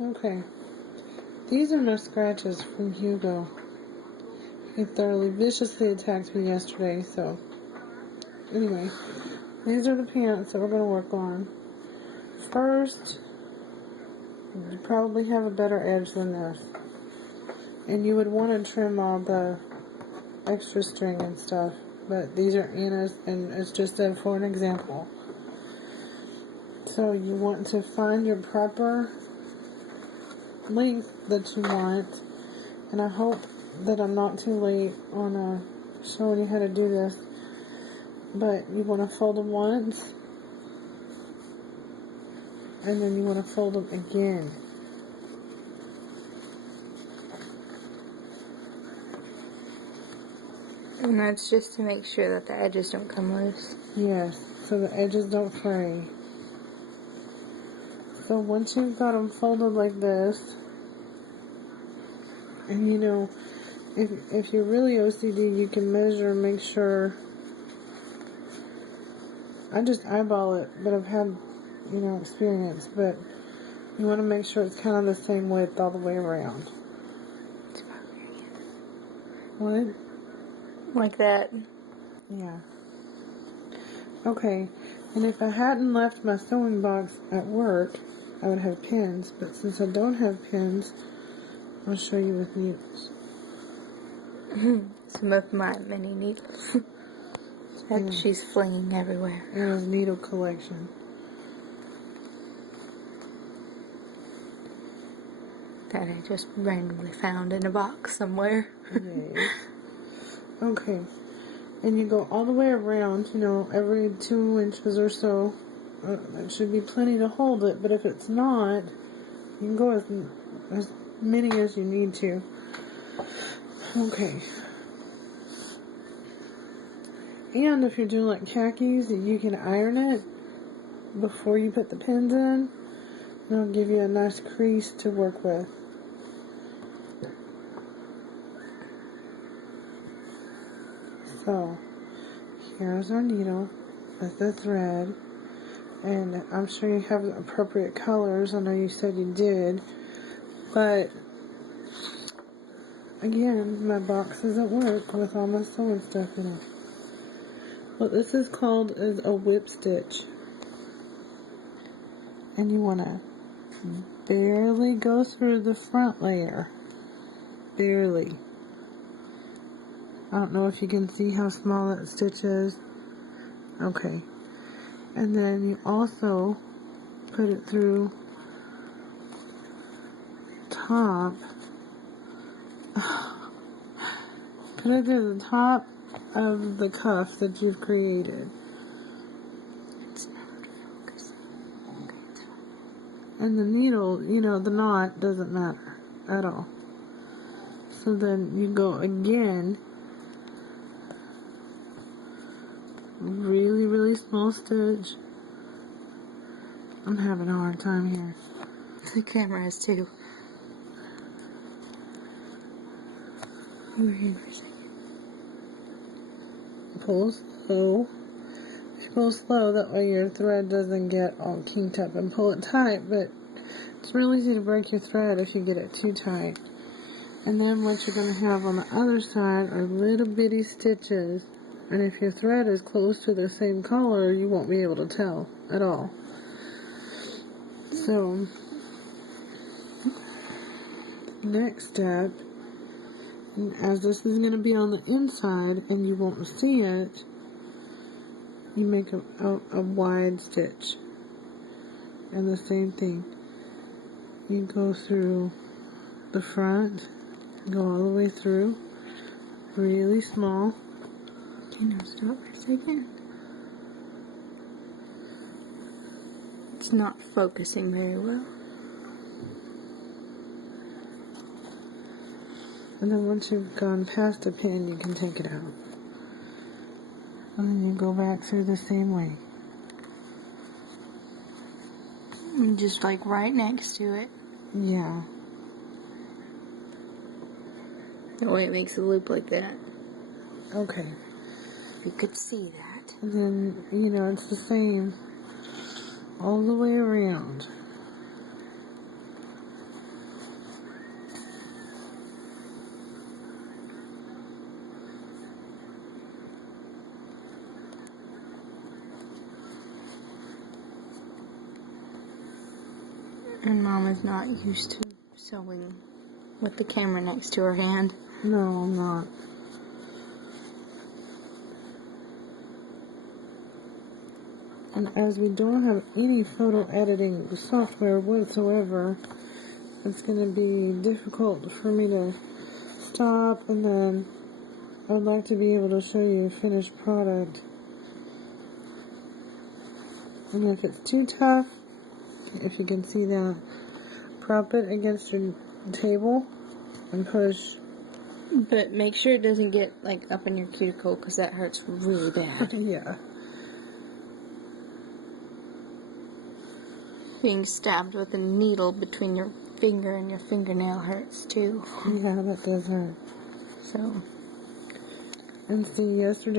Okay. These are no scratches from Hugo. He thoroughly, viciously attacked me yesterday, so... Anyway, these are the pants that we're going to work on. First, you probably have a better edge than this. And you would want to trim all the extra string and stuff. But these are Anna's, and it's just for an example. So you want to find your proper length that you want. And I hope that I'm not too late on showing you how to do this. But you want to fold them once. And then you want to fold them again. And that's just to make sure that the edges don't come loose. Yes, so the edges don't fray. So once you've got them folded like this, and you know, if you're really OCD, you can measure and make sure. I just eyeball it, but I've had, experience. But you want to make sure it's kind of the same width all the way around. What? Like that. Yeah. Okay, and if I hadn't left my sewing box at work, I would have pins, but since I don't have pins, I'll show you with needles. Some of my mini needles that she's flinging everywhere. Anna's needle collection. That I just randomly found in a box somewhere. Yes. Okay. And you go all the way around, every 2 inches or so. That should be plenty to hold it, but if it's not, you can go as many as you need to. Okay. And if you're doing like khakis, you can iron it before you put the pins in. And it'll give you a nice crease to work with. So, here's our needle with the thread, and I'm sure you have the appropriate colors. I know you said you did, but again, my box is at work with all my sewing stuff in it. What this is called is a whip stitch, and you want to barely go through the front layer, barely. I don't know if you can see how small that stitch is. Okay. And then you also put it through top. Put it through the top of the cuff that you've created. It's not focusing. Okay, it's fine. And the needle, the knot doesn't matter at all. So then you go again. Really, really small stitch. I'm having a hard time here. The camera is too. Over here for a second. Pull slow. If you pull slow, that way your thread doesn't get all kinked up, and pull it tight, but it's real easy to break your thread if you get it too tight. And then what you're going to have on the other side are little bitty stitches. And if your thread is close to the same color, you won't be able to tell at all. So, next step, as this is going to be on the inside and you won't see it, you make a wide stitch. And the same thing. You go through the front, go all the way through, really small. Okay, now stop for a second. It's not focusing very well. And then once you've gone past the pin, you can take it out. And then you go back through the same way. And just like right next to it. Yeah. The way it makes a loop like that. Okay. If you could see that. And then, it's the same all the way around. And Mom is not used to sewing with the camera next to her hand. No, I'm not. And as we don't have any photo editing software whatsoever, it's going to be difficult for me to stop, and then I would like to be able to show you a finished product. And if it's too tough, if you can see that, prop it against your table and push. But make sure it doesn't get like up in your cuticle, because that hurts really bad. Yeah. Being stabbed with a needle between your finger and your fingernail hurts too. Yeah, that does hurt. So. And see, yesterday